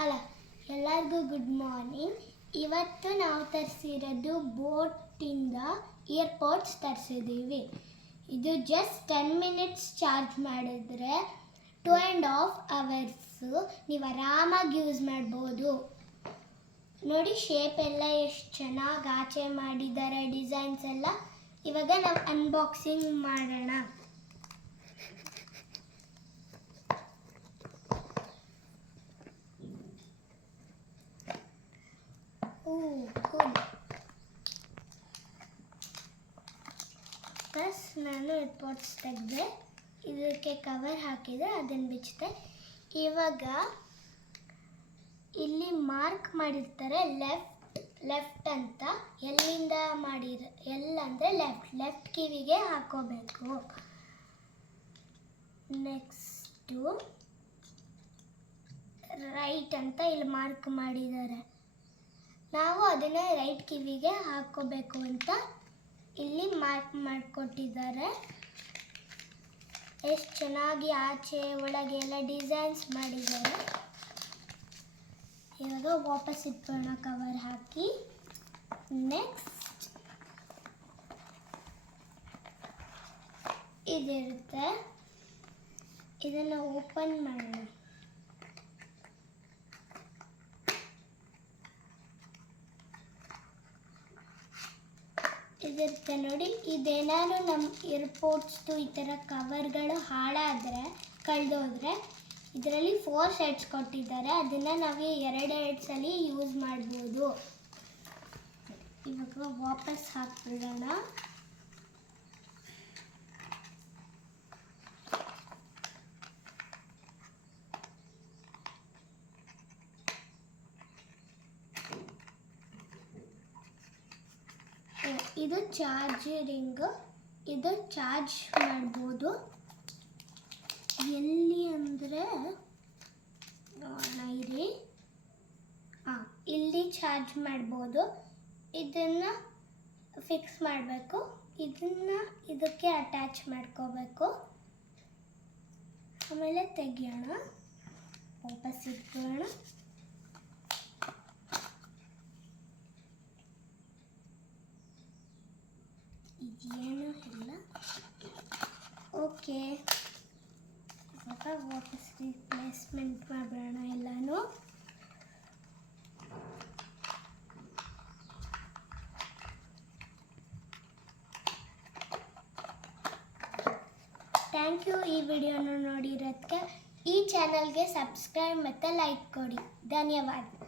ಅಲ್ಲ ಎಲ್ಲರಿಗೂ good morning. ಇವತ್ತು ನಾವು ತರಿಸಿರೋದು ಬೋಟಿಂದ ಇಯರ್ಪೋಡ್ಸ್ ತರಿಸಿದ್ದೀವಿ. ಇದು ಜಸ್ಟ್ 10 ಮಿನಿಟ್ಸ್ ಚಾರ್ಜ್ ಮಾಡಿದ್ರೆ 2.5 ಅವರ್ಸು ನೀವು ಆರಾಮಾಗಿ ಯೂಸ್ ಮಾಡ್ಬೋದು. ನೋಡಿ ಶೇಪ್ ಎಲ್ಲ ಎಷ್ಟು ಚೆನ್ನಾಗಿ ಆಚೆ ಮಾಡಿದ್ದಾರೆ, ಡಿಸೈನ್ಸ್ ಎಲ್ಲ. ಇವಾಗ ನಾವು ಅನ್ಬಾಕ್ಸಿಂಗ್ ಮಾಡೋಣ. ಪ್ಲಸ್ ನಾನು ಇಯರ್ಪೋಡ್ಸ್ ತೆಗೆದೆ, ಇದಕ್ಕೆ ಕವರ್ ಹಾಕಿದೆ, ಅದನ್ನು ಬಿಚ್ಚಿದೆ. ಇವಾಗ ಇಲ್ಲಿ ಮಾರ್ಕ್ ಮಾಡಿರ್ತಾರೆ ಲೆಫ್ಟ್ ಅಂತ. ಎಲ್ಲಿಂದ ಎಲ್ಲಂದರೆ ಲೆಫ್ಟ್ ಕಿವಿಗೆ ಹಾಕೋಬೇಕು. ನೆಕ್ಸ್ಟು ರೈಟ್ ಅಂತ ಇಲ್ಲಿ ಮಾರ್ಕ್ ಮಾಡಿದ್ದಾರೆ. ನಾವು ಅದನ್ನು ರೈಟ್ ಕಿವಿಗೆ ಹಾಕೋಬೇಕು ಅಂತ ಇಲ್ಲಿ ಮಾರ್ಕ್ ಮಾಡಿಕೊಟ್ಟಿದ್ದಾರೆ. ಎಷ್ಟು ಚೆನ್ನಾಗಿ ಆಚೆ ಒಳಗೆ ಎಲ್ಲ ಡಿಸೈನ್ಸ್ ಮಾಡಿದ್ದಾರೆ. ಇವಾಗ ವಾಪಸ್ ಇಟ್ಕೊಳ್ಳೋಣ ಕವರ್ ಹಾಕಿ. ನೆಕ್ಸ್ಟ್ ಇದಿರುತ್ತೆ, ಇದನ್ನು ಓಪನ್ ಮಾಡೋಣ. ಇದಿರುತ್ತೆ ನೋಡಿ. ಇದೇನಾದ್ರು ನಮ್ಮ ಇಯರ್ಪೋಡ್ಸ್ದು ಈ ಥರ ಕವರ್ಗಳು ಹಾಳಾದರೆ ಕಳೆದೋದ್ರೆ ಇದರಲ್ಲಿ 4 ಸೆಟ್ಸ್ ಕೊಟ್ಟಿದ್ದಾರೆ. ಅದನ್ನು ನಾವು 2 ಸಲ ಯೂಸ್ ಮಾಡ್ಬೋದು. ಇವಾಗ ವಾಪಸ್ ಹಾಕ್ಬಿಡೋಣ. ಇದು ಚಾರ್ಜರಿಂಗ್, ಇದು ಚಾರ್ಜ್ ಮಾಡ್ಬೋದು. ಎಲ್ಲಿ ಅಂದರೆ ಇರಿ, ಇಲ್ಲಿ ಚಾರ್ಜ್ ಮಾಡ್ಬೋದು. ಇದನ್ನು ಫಿಕ್ಸ್ ಮಾಡಬೇಕು, ಇದನ್ನು ಇದಕ್ಕೆ ಅಟ್ಯಾಚ್ ಮಾಡ್ಕೋಬೇಕು. ಆಮೇಲೆ ತೆಗಿಯೋಣ, ವಾಪಸ್ ಇಟ್ಕೊಳ್ಳೋಣ. ಇದೇನು ಇಲ್ಲ. ಓಕೆ, ಇವಾಗ ವಾಪಸ್ ರಿಪ್ಲೇಸ್ಮೆಂಟ್ ಮಾಡೋಣ ಎಲ್ಲನೂ. ಥ್ಯಾಂಕ್ ಯು ಈ ವಿಡಿಯೋನ ನೋಡಿರೋದಕ್ಕೆ. ಈ ಚಾನಲ್ಗೆ ಸಬ್ಸ್ಕ್ರೈಬ್ ಮತ್ತು ಲೈಕ್ ಕೊಡಿ. ಧನ್ಯವಾದ.